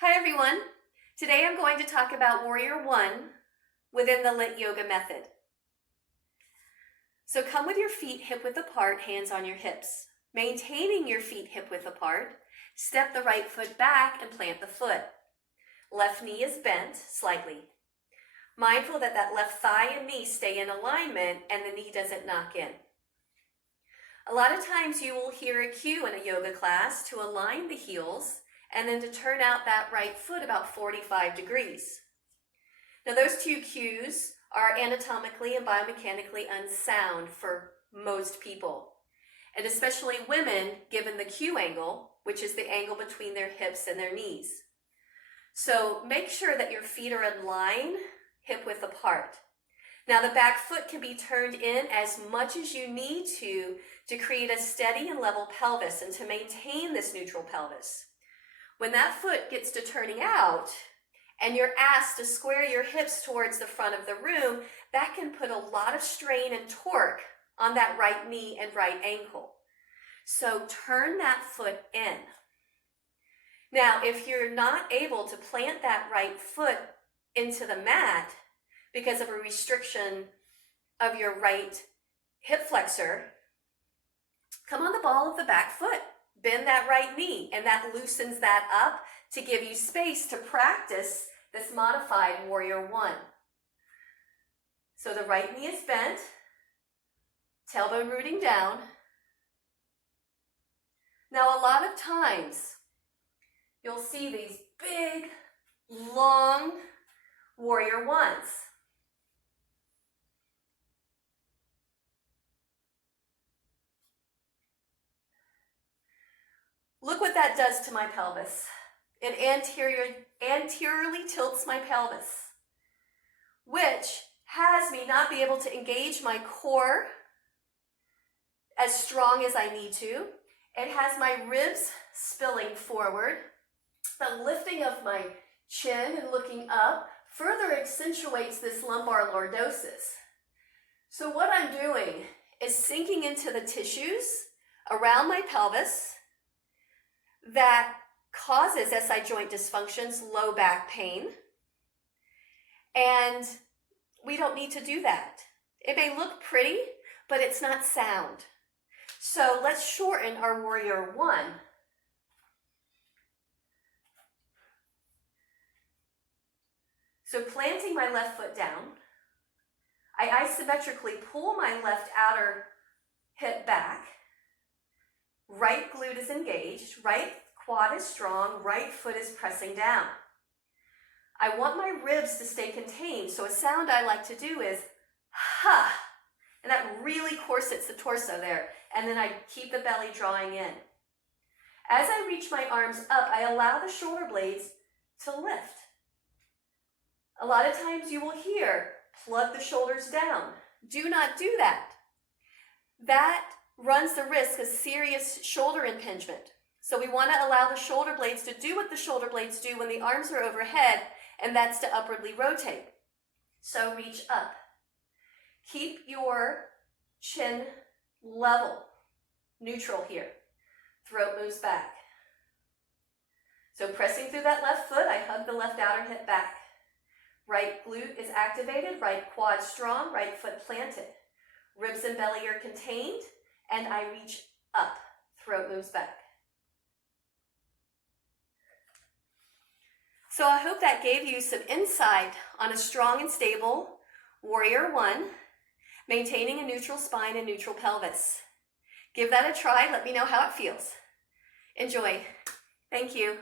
Hi everyone. Today I'm going to talk about Warrior 1 within the LYT yoga method. So come with your feet hip-width apart, hands on your hips. Maintaining your feet hip-width apart, step the right foot back and plant the foot. Left knee is bent slightly. Mindful that that left thigh and knee stay in alignment and the knee doesn't knock in. A lot of times you will hear a cue in a yoga class to align the heels and then to turn out that right foot about 45 degrees. Now those two cues are anatomically and biomechanically unsound for most people, and especially women given the cue angle, which is the angle between their hips and their knees. So make sure that your feet are in line, hip width apart. Now the back foot can be turned in as much as you need to create a steady and level pelvis and to maintain this neutral pelvis. When that foot gets to turning out and you're asked to square your hips towards the front of the room, that can put a lot of strain and torque on that right knee and right ankle. So turn that foot in. Now, if you're not able to plant that right foot into the mat because of a restriction of your right hip flexor, come on the ball of the back foot. Bend that right knee, and that loosens that up to give you space to practice this modified Warrior 1. So the right knee is bent, tailbone rooting down. Now a lot of times you'll see these big, long Warrior 1s. Look what that does to my pelvis. It anteriorly tilts my pelvis, which has me not be able to engage my core as strong as I need to. It has my ribs spilling forward. The lifting of my chin and looking up further accentuates this lumbar lordosis. So what I'm doing is sinking into the tissues around my pelvis that causes SI joint dysfunctions, low back pain, and we don't need to do that. It may look pretty, but it's not sound. So let's shorten our Warrior 1. So planting my left foot down, I isometrically pull my left outer hip back. Right glute is engaged, right quad is strong, right foot is pressing down. I want my ribs to stay contained, so a sound I like to do is ha, and that really corsets the torso there, and then I keep the belly drawing in. As I reach my arms up, I allow the shoulder blades to lift. A lot of times you will hear, plug the shoulders down. Do not do that. That runs the risk of serious shoulder impingement. So we want to allow the shoulder blades to do what the shoulder blades do when the arms are overhead, and that's to upwardly rotate. So reach up. Keep your chin level, neutral here. Throat moves back. So pressing through that left foot, I hug the left outer hip back. Right glute is activated, right quad strong, right foot planted. Ribs and belly are contained, and I reach up. Throat moves back. So I hope that gave you some insight on a strong and stable Warrior 1, maintaining a neutral spine and neutral pelvis. Give that a try. Let me know how it feels. Enjoy. Thank you.